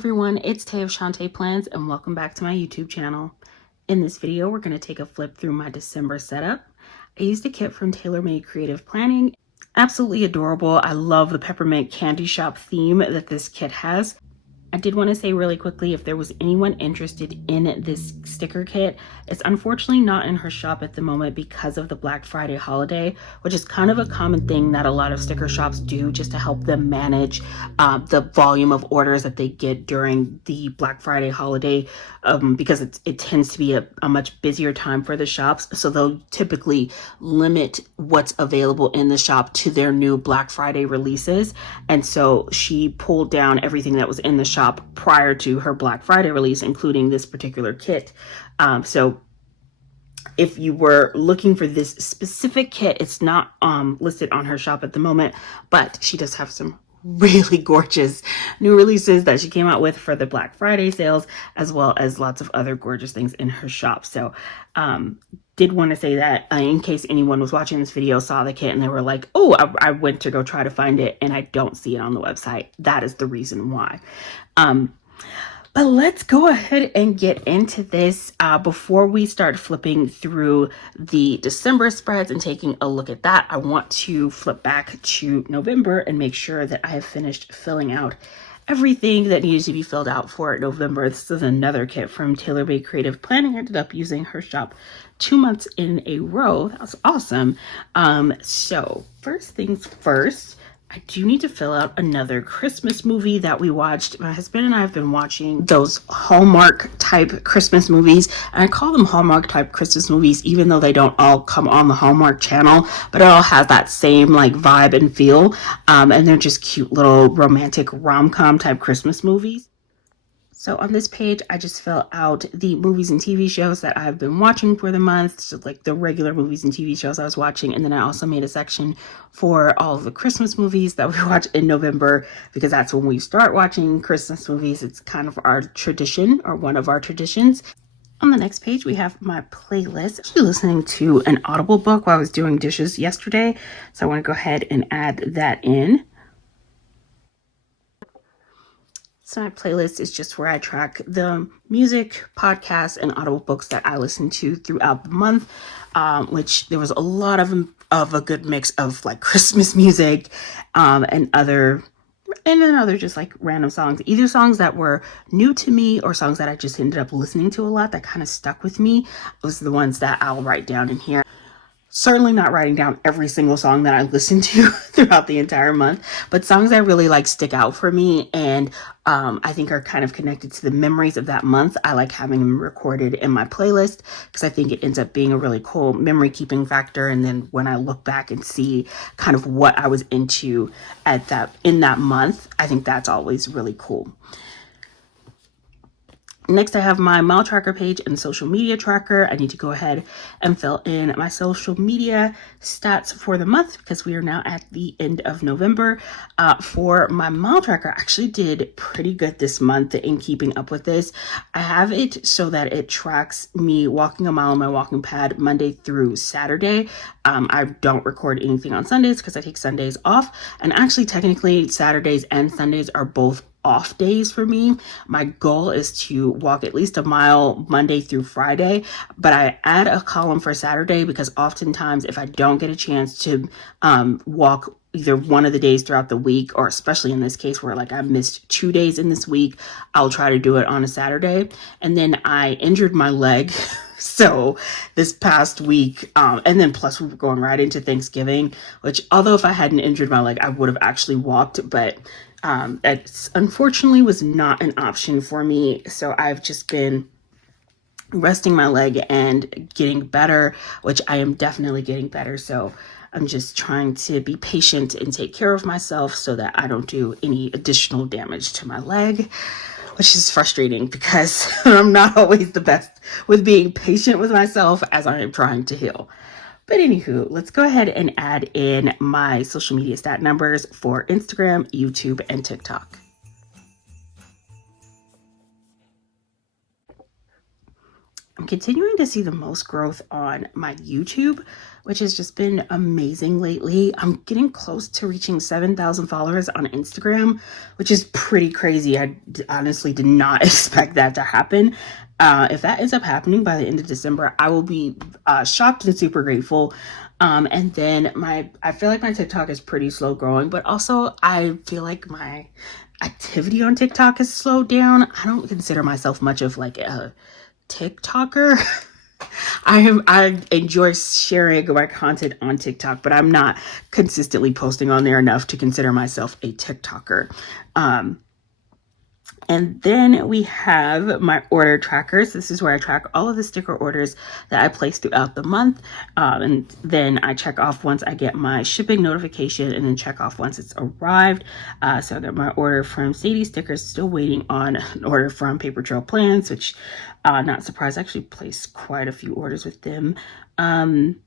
everyone, it's Tay of Shantae Plans and welcome back to my YouTube channel. In this video, we're going to take a flip through my December setup. I used a kit from TaylorMade Creative Planning. Absolutely adorable. I love the peppermint candy shop theme that this kit has. I did want to say really quickly, if there was anyone interested in this sticker kit, it's unfortunately not in her shop at the moment because of the Black Friday holiday, which is kind of a common thing that a lot of sticker shops do just to help them manage the volume of orders that they get during the Black Friday holiday, because it tends to be a much busier time for the shops. So they'll typically limit what's available in the shop to their new Black Friday releases. And so she pulled down everything that was in the shop prior to her Black Friday release, including this particular kit. So if you were looking for this specific kit, it's not listed on her shop at the moment, but she does have some really gorgeous new releases that she came out with for the Black Friday sales, as well as lots of other gorgeous things in her shop. So did want to say that in case anyone was watching this video, saw the kit and they were like, oh, I went to go try to find it and I don't see it on the website. That is the reason why. But let's go ahead and get into this. Before we start flipping through the December spreads and taking a look at that, I want to flip back to November and make sure that I have finished filling out everything that needs to be filled out for November. This is another kit from TaylorMade Creative Planning. I ended up using her shop 2 months in a row. That was awesome. So first things first, I do need to fill out another Christmas movie that we watched. My husband and I have been watching those Hallmark type Christmas movies. And I call them Hallmark type Christmas movies, even though they don't all come on the Hallmark channel, but it all has that same like vibe and feel. And they're just cute little romantic rom-com type Christmas movies. So on this page, I just fill out the movies and TV shows that I've been watching for the month, so like the regular movies and TV shows I was watching. And then I also made a section for all of the Christmas movies that we watch in November, because that's when we start watching Christmas movies. It's kind of our tradition, or one of our traditions. On the next page, we have my playlist. I'm actually listening to an Audible book while I was doing dishes yesterday, so I want to go ahead and add that in. So my playlist is just where I track the music, podcasts, and Audible books that I listen to throughout the month, which there was a lot of a good mix of like Christmas music and then other just like random songs, either songs that were new to me or songs that I just ended up listening to a lot that kind of stuck with me. Those are the ones that I'll write down in here. Certainly not writing down every single song that I listen to throughout the entire month, but songs that really like stick out for me and I think are kind of connected to the memories of that month. I like having them recorded in my playlist because I think it ends up being a really cool memory keeping factor. And then when I look back and see kind of what I was into in that month, I think that's always really cool. Next, I have my mile tracker page and social media tracker. I need to go ahead and fill in my social media stats for the month because we are now at the end of November. For my mile tracker, I actually did pretty good this month in keeping up with this. I have it so that it tracks me walking a mile on my walking pad Monday through Saturday. I don't record anything on Sundays because I take Sundays off. And actually, technically, Saturdays and Sundays are both off days for me. My goal is to walk at least a mile Monday through Friday, but I add a column for Saturday because oftentimes if I don't get a chance to walk either one of the days throughout the week, or especially in this case where like I missed 2 days in this week, I'll try to do it on a Saturday. And then I injured my leg. So this past week, and then plus we were going right into Thanksgiving, which although if I hadn't injured my leg, I would have actually walked, but it unfortunately was not an option for me. So I've just been resting my leg and getting better, which I am definitely getting better. So I'm just trying to be patient and take care of myself so that I don't do any additional damage to my leg, which is frustrating because I'm not always the best with being patient with myself as I am trying to heal. But anywho, let's go ahead and add in my social media stat numbers for Instagram, YouTube, and TikTok. I'm continuing to see the most growth on my YouTube, which has just been amazing lately. I'm getting close to reaching 7,000 followers on Instagram, which is pretty crazy. I honestly did not expect that to happen. If that ends up happening by the end of December, I will be shocked and super grateful. And then I feel like my TikTok is pretty slow growing, but also I feel like my activity on TikTok has slowed down. I don't consider myself much of like a TikToker. I enjoy sharing my content on TikTok, but I'm not consistently posting on there enough to consider myself a TikToker. And then we have my order trackers. This is where I track all of the sticker orders that I place throughout the month. And then I check off once I get my shipping notification, and then check off once it's arrived. So I got my order from Sadie Stickers, still waiting on an order from Paper Trail Plans, which not surprised, I actually placed quite a few orders with them.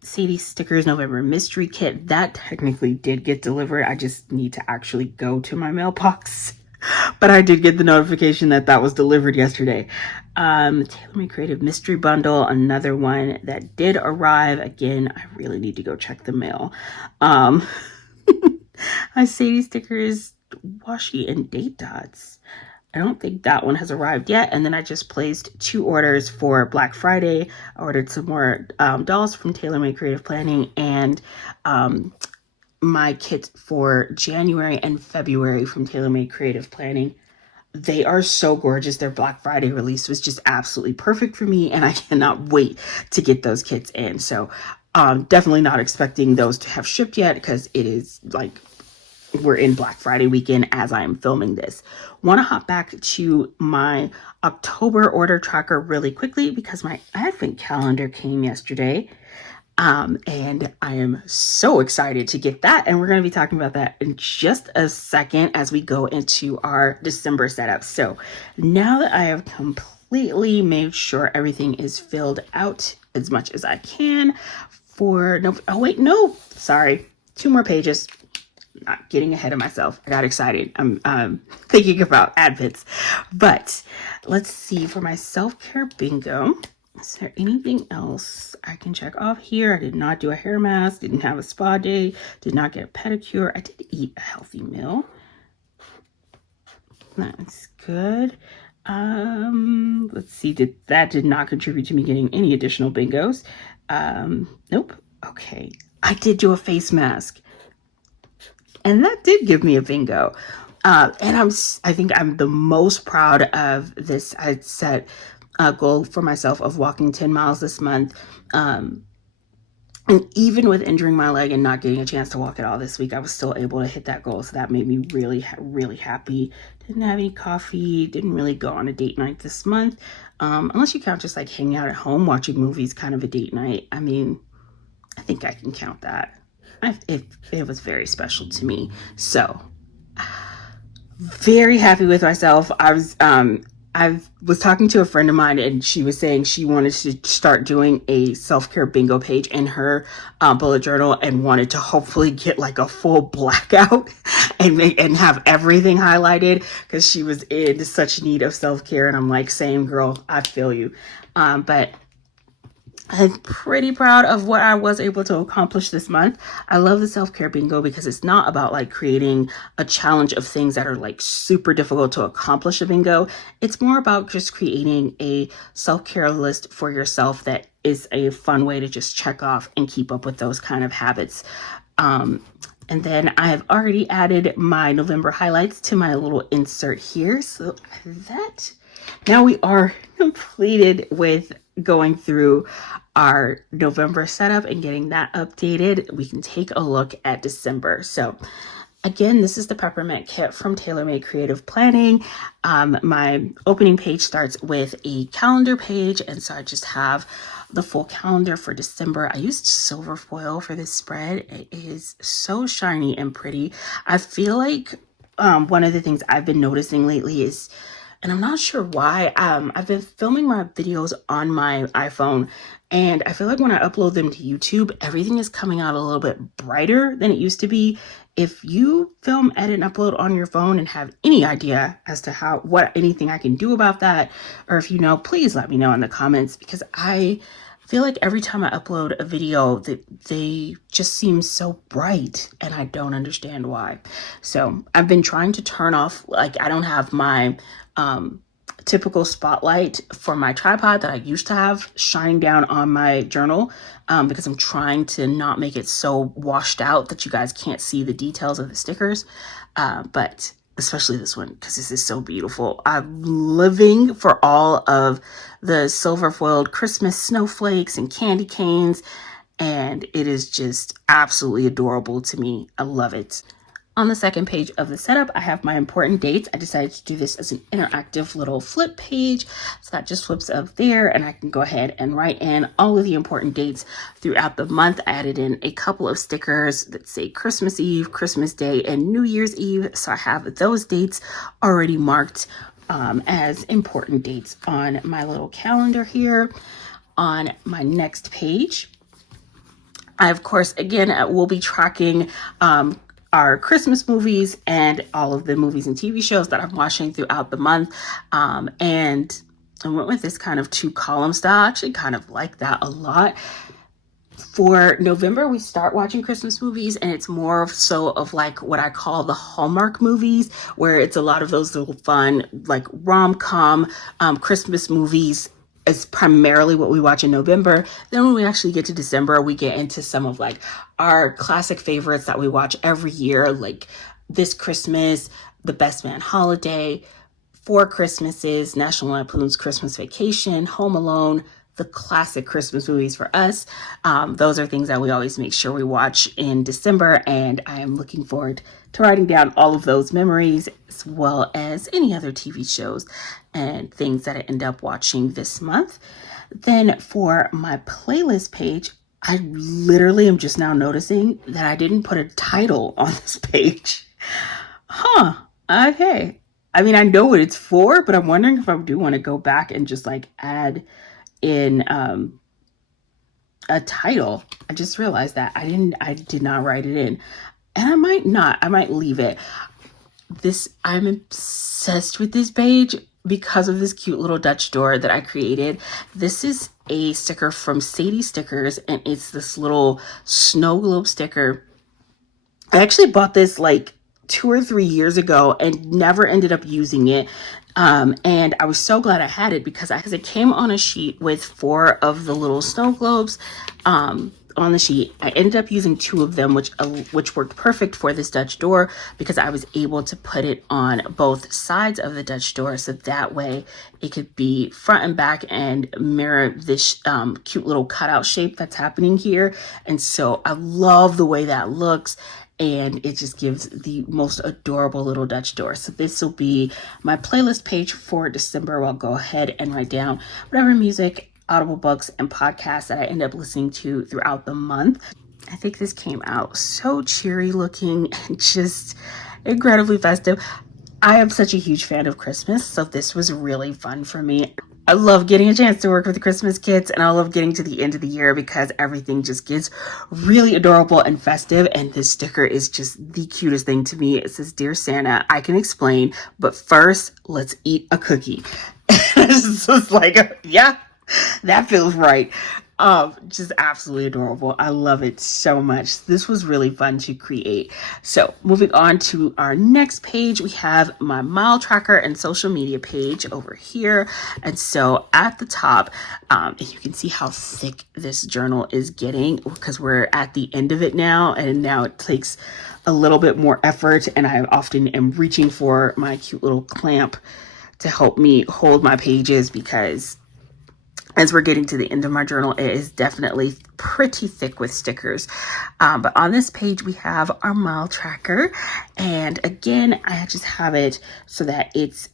Sadie Stickers November Mystery Kit, that technically did get delivered. I just need to actually go to my mailbox. But I did get the notification that that was delivered yesterday. TaylorMade Creative Mystery Bundle, another one that did arrive. Again, I really need to go check the mail. My Sadie Stickers washi and date dots. I don't think that one has arrived yet. And then I just placed 2 orders for Black Friday. I ordered some more dolls from TaylorMade Creative Planning, and my kit for January and February from TaylorMade Creative Planning. They are so gorgeous. Their Black Friday release was just absolutely perfect for me, and I cannot wait to get those kits in. So definitely not expecting those to have shipped yet, because it is like we're in Black Friday weekend as I am filming this. Want to hop back to my October order tracker really quickly because my advent calendar came yesterday. And I am so excited to get that. And we're going to be talking about that in just a second as we go into our December setup. So now that I have completely made sure everything is filled out as much as I can for sorry, 2 more pages. Not getting ahead of myself. I got excited. I'm thinking about Advents, but let's see for my self-care bingo. Is there anything else I can check off here? I did not do a hair mask, didn't have a spa day, did not get a pedicure. I did eat a healthy meal. That's good. Let's see, that did not contribute to me getting any additional bingos. Nope. Okay. I did do a face mask, and that did give me a bingo. And I think I'm the most proud of this. I set a goal for myself of walking 10 miles this month. And even with injuring my leg and not getting a chance to walk at all this week, I was still able to hit that goal. So that made me really, really happy. Didn't have any coffee, didn't really go on a date night this month. Unless you count just like hanging out at home, watching movies, kind of a date night. I mean, I think I can count that. It was very special to me. So very happy with myself. I was talking to a friend of mine, and she was saying she wanted to start doing a self-care bingo page in her bullet journal, and wanted to hopefully get like a full blackout and have everything highlighted, because she was in such need of self-care. And I'm like, same girl, I feel you. But I'm pretty proud of what I was able to accomplish this month. I love the self-care bingo because it's not about like creating a challenge of things that are like super difficult to accomplish a bingo. It's more about just creating a self-care list for yourself that is a fun way to just check off and keep up with those kind of habits. And then I have already added my November highlights to my little insert here. So that now we are completed with going through our November setup and getting that updated. We can take a look at December. So again, this is the peppermint kit from TaylorMade Creative Planning. My opening page starts with a calendar page, and so I just have the full calendar for December. I used silver foil for this spread. It is so shiny and pretty. I feel like one of the things I've been noticing lately is and I'm not sure why. I've been filming my videos on my iPhone, and I feel like when I upload them to YouTube, everything is coming out a little bit brighter than it used to be. If you film, edit, and upload on your phone and have any idea as to anything I can do about that, or if you know, please let me know in the comments, because I feel like every time I upload a video that they just seem so bright and I don't understand why. So I've been trying to turn off, like I don't have my typical spotlight for my tripod that I used to have shining down on my journal, because I'm trying to not make it so washed out that you guys can't see the details of the stickers. But especially this one, because this is so beautiful. I'm living for all of the silver foiled Christmas snowflakes and candy canes, and it is just absolutely adorable to me. I love it. On the second page of the setup, I have my important dates. I decided to do this as an interactive little flip page. So that just flips up there, and I can go ahead and write in all of the important dates throughout the month. I added in a couple of stickers that say Christmas Eve, Christmas Day, and New Year's Eve. So I have those dates already marked as important dates on my little calendar here. On my next page, I, of course, again, will be tracking our Christmas movies and all of the movies and TV shows that I'm watching throughout the month. And I went with this kind of 2-column style. I actually kind of like that a lot. For November, we start watching Christmas movies, and it's more so of like what I call the Hallmark movies, where it's a lot of those little fun, like rom-com Christmas movies is primarily what we watch in November. Then when we actually get to December, we get into some of like our classic favorites that we watch every year, like This Christmas, The Best Man Holiday, Four Christmases, National Lampoon's Christmas Vacation, Home Alone, the classic Christmas movies for us. Those are things that we always make sure we watch in December, and I am looking forward to writing down all of those memories, as well as any other TV shows and things that I end up watching this month. Then for my playlist page, I literally am just now noticing that I didn't put a title on this page. Okay. I mean, I know what it's for, but I'm wondering if I do want to go back and just like add in a title. I just realized that I did not write it in, and I might leave it. I'm obsessed with this page because of this cute little Dutch door that I created. This is a sticker from Sadie Stickers, and it's this little snow globe sticker. I actually bought this like 2 or 3 years ago and never ended up using it. And I was so glad I had it because it came on a sheet with 4 of the little snow globes on the sheet. I ended up using 2 of them, which worked perfect for this Dutch door because I was able to put it on both sides of the Dutch door, so that way it could be front and back and mirror this cute little cutout shape that's happening here. And so I love the way that looks, and it just gives the most adorable little Dutch door. So this will be my playlist page for December. I'll go ahead and write down whatever music, Audible books, and podcasts that I end up listening to throughout the month. I think this came out so cheery looking and just incredibly festive. I am such a huge fan of Christmas, so this was really fun for me. I love getting a chance to work with the Christmas kits, and I love getting to the end of the year because everything just gets really adorable and festive, and this sticker is just the cutest thing to me. It says, "Dear Santa, I can explain, but first, let's eat a cookie." It's just like, yeah, that feels right. Just absolutely adorable. I love it so much. This was really fun to create. So moving on to our next page, we have my mile tracker and social media page over here. And so at the top, you can see how thick this journal is getting because we're at the end of it now, and now it takes a little bit more effort, and I often am reaching for my cute little clamp to help me hold my pages because as we're getting to the end of my journal, it is definitely pretty thick with stickers. But on this page, we have our mile tracker. And again, I just have it so that it's,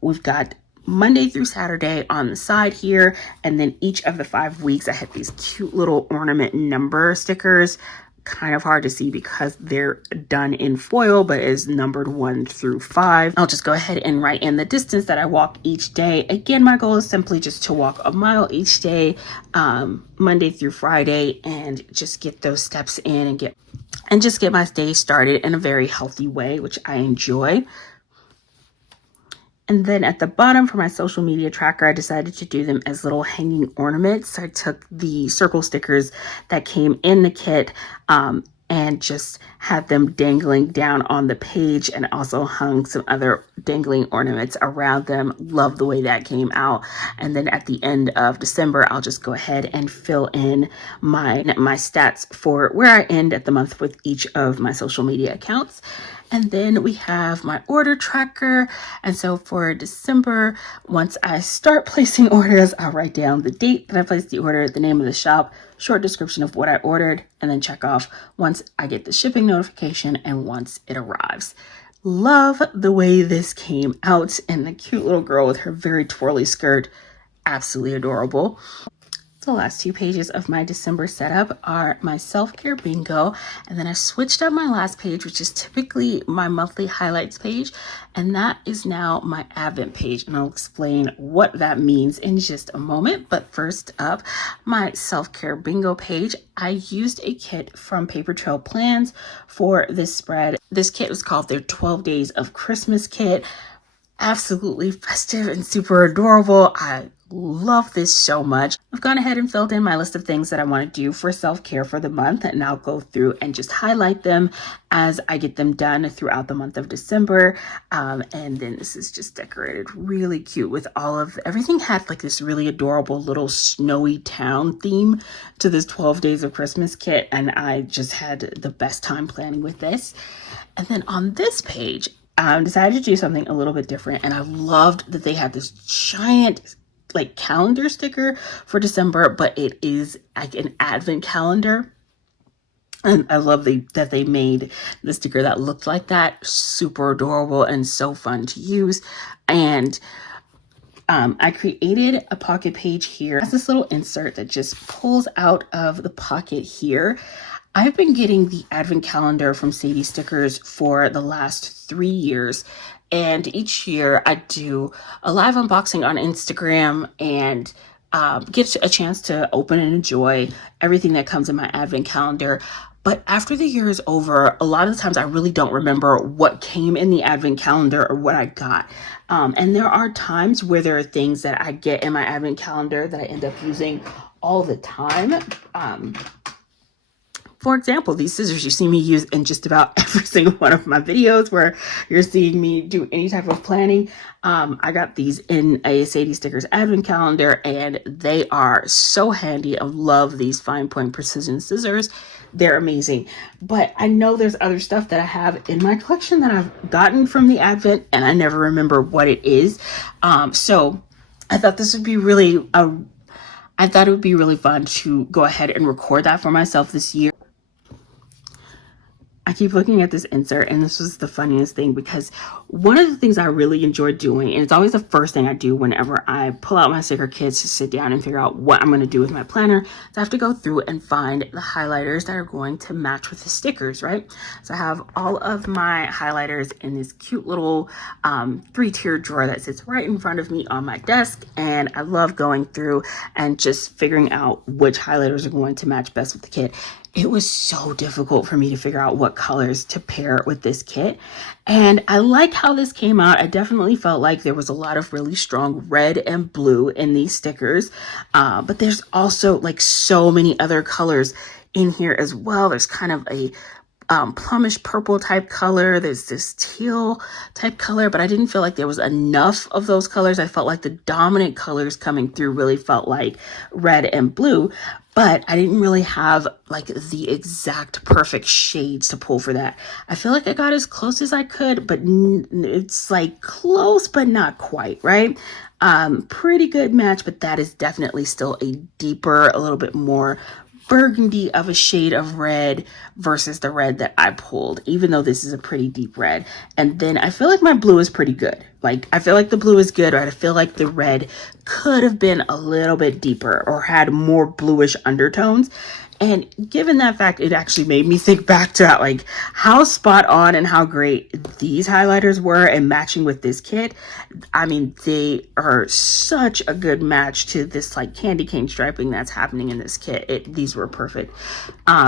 we've got Monday through Saturday on the side here. And then each of the 5 weeks, I have these cute little ornament number stickers kind of hard to see because they're done in foil, but is numbered 1 through 5. I'll just go ahead and write in the distance that I walk each day. Again, my goal is simply just to walk a mile each day, Monday through Friday, and just get those steps in and just get my day started in a very healthy way, which I enjoy. And then at the bottom for my social media tracker, I decided to do them as little hanging ornaments. I took the circle stickers that came in the kit and just had them dangling down on the page, and also hung some other dangling ornaments around them. Love the way that came out. And then at the end of December, I'll just go ahead and fill in my stats for where I end at the month with each of my social media accounts. And then we have my order tracker. And so for December, once I start placing orders, I'll write down the date that I placed the order, the name of the shop, short description of what I ordered, and then check off once I get the shipping notification and once it arrives. Love the way this came out, and the cute little girl with her very twirly skirt, absolutely adorable. The last 2 pages of my December setup are my self-care bingo, and then I switched up my last page, which is typically my monthly highlights page, and that is now my Advent page, and I'll explain what that means in just a moment. But first up, my self-care bingo page. I used a kit from Paper Trail Plans for this spread. This kit was called their 12 Days of Christmas kit. Absolutely festive and super adorable. I love this so much. I've gone ahead and filled in my list of things that I want to do for self-care for the month, and I'll go through and just highlight them as I get them done throughout the month of December. And then this is just decorated really cute with everything had like this really adorable little snowy town theme to this 12 Days of Christmas kit, and I just had the best time planning with this. And then on this page, I decided to do something a little bit different, and I loved that they had this giant like calendar sticker for December, but it is like an advent calendar. And I love that they made the sticker that looked like that. Super adorable and so fun to use. And I created a pocket page here. It has this little insert that just pulls out of the pocket here. I've been getting the advent calendar from Sadie Stickers for the last 3 years. And each year I do a live unboxing on Instagram and get a chance to open and enjoy everything that comes in my advent calendar. But after the year is over, a lot of the times I really don't remember what came in the advent calendar or what I got. And there are times where there are things that I get in my advent calendar that I end up using all the time. For example, these scissors you see me use in just about every single one of my videos where you're seeing me do any type of planning. I got these in a Sadie Stickers advent calendar, and they are so handy. I love these fine point precision scissors. They're amazing. But I know there's other stuff that I have in my collection that I've gotten from the advent, and I never remember what it is. So I thought this would be really I thought it would be really fun to go ahead and record that for myself this year. I keep looking at this insert, and this was the funniest thing because one of the things I really enjoy doing, and it's always the first thing I do whenever I pull out my sticker kits to sit down and figure out what I'm going to do with my planner, is I have to go through and find the highlighters that are going to match with the stickers, right? So I have all of my highlighters in this cute little 3-tiered drawer that sits right in front of me on my desk, and I love going through and just figuring out which highlighters are going to match best with the kit. It was so difficult for me to figure out what colors to pair with this kit. And I like how this came out. I definitely felt like there was a lot of really strong red and blue in these stickers. But there's also like so many other colors in here as well. There's kind of a plumish purple type color. There's this teal type color, but I didn't feel like there was enough of those colors. I felt like the dominant colors coming through really felt like red and blue, but I didn't really have like the exact perfect shades to pull for that. I feel like I got as close as I could, but it's like close, but not quite, right? Pretty good match, but that is definitely still a deeper, a little bit more burgundy of a shade of red versus the red that I pulled, even though this is a pretty deep red. And then I feel like my blue is pretty good. Like, I feel like the blue is good, right? I feel like the red could have been a little bit deeper or had more bluish undertones. And given that fact, it actually made me think back to like how spot on and how great these highlighters were and matching with this kit. I mean, they are such a good match to this like candy cane striping that's happening in this kit. These were perfect.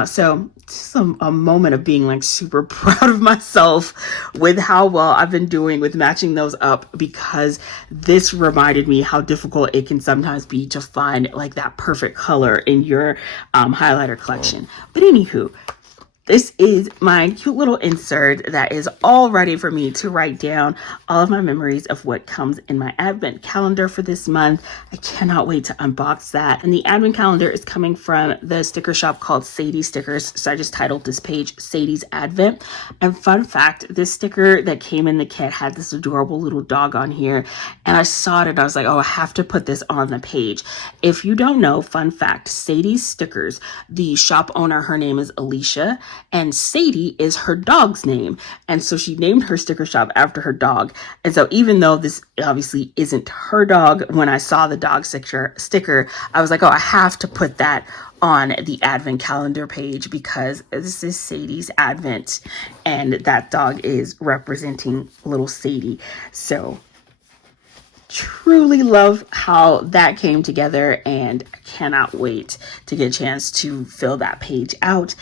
So just a moment of being like super proud of myself with how well I've been doing with matching those up, because this reminded me how difficult it can sometimes be to find like that perfect color in your highlighter collection. But anywho, this is my cute little insert that is all ready for me to write down all of my memories of what comes in my advent calendar for this month. I cannot wait to unbox that. And the advent calendar is coming from the sticker shop called Sadie Stickers. So I just titled this page Sadie's Advent. And fun fact, this sticker that came in the kit had this adorable little dog on here. And I saw it and I was like, oh, I have to put this on the page. If you don't know, fun fact, Sadie's Stickers, the shop owner, her name is Alicia, and Sadie is her dog's name. And so she named her sticker shop after her dog. And so even though this obviously isn't her dog, when I saw the dog sticker, I was like, oh, I have to put that on the advent calendar page because this is Sadie's Advent and that dog is representing little Sadie. So truly love how that came together, and I cannot wait to get a chance to fill that page out.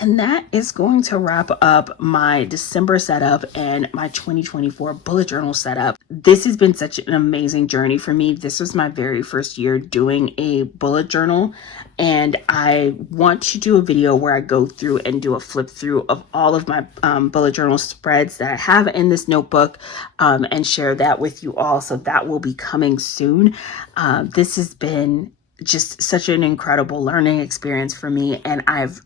And that is going to wrap up my December setup and my 2024 bullet journal setup. This has been such an amazing journey for me. This was my very first year doing a bullet journal, and I want to do a video where I go through and do a flip through of all of my bullet journal spreads that I have in this notebook, and share that with you all. So that will be coming soon. This has been just such an incredible learning experience for me, and I've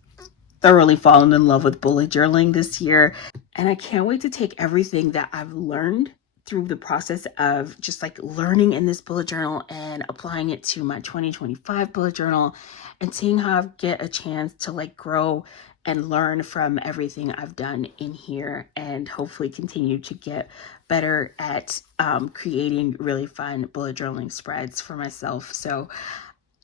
thoroughly fallen in love with bullet journaling this year. And I can't wait to take everything that I've learned through the process of just like learning in this bullet journal and applying it to my 2025 bullet journal and seeing how I get a chance to like grow and learn from everything I've done in here, and hopefully continue to get better at creating really fun bullet journaling spreads for myself. So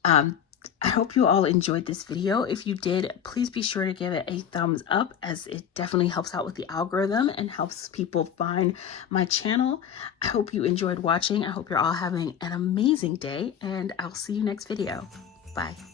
I hope you all enjoyed this video. If you did, please be sure to give it a thumbs up, as it definitely helps out with the algorithm and helps people find my channel. I hope you enjoyed watching. I hope you're all having an amazing day, and I'll see you next video. Bye.